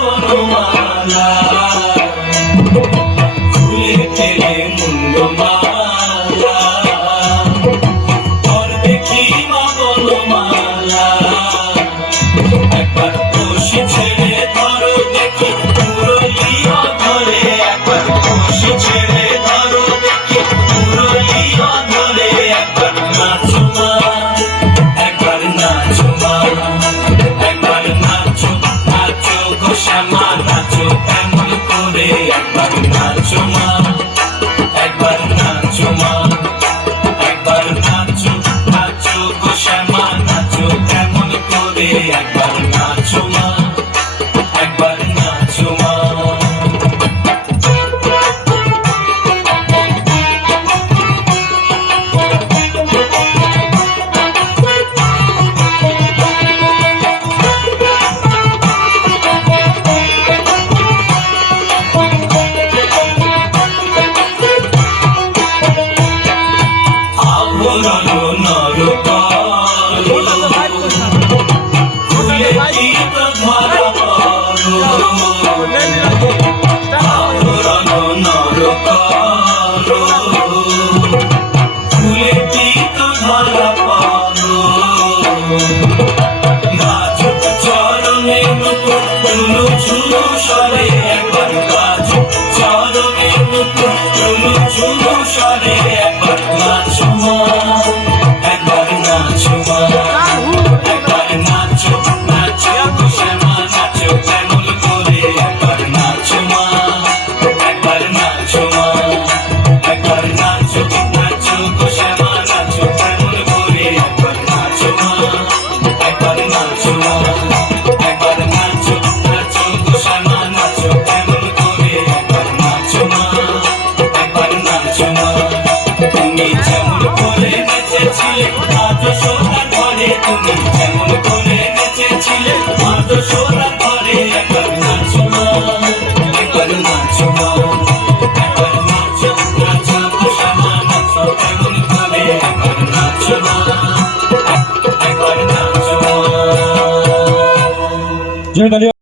বনমালা খুলে ফেলে মুন্ডমালা তোর দেখি মা বনমালা একবার খুশি ছেড়ে ধরো দেখি পুরলিও ধরে একবার খুশি ছেড়ে ধরো দেখি পুরলিও ধরে একবার নাচো মা একবার নাচো মা একবার নাচো নাচো গো শ্যামা নাচো এমন করে একবার নাচো মা একবার নাচো মা একবার নাচো নাচো গো শ্যামা নাচো এমন করে একবার নাচো মা একবার নাচো মা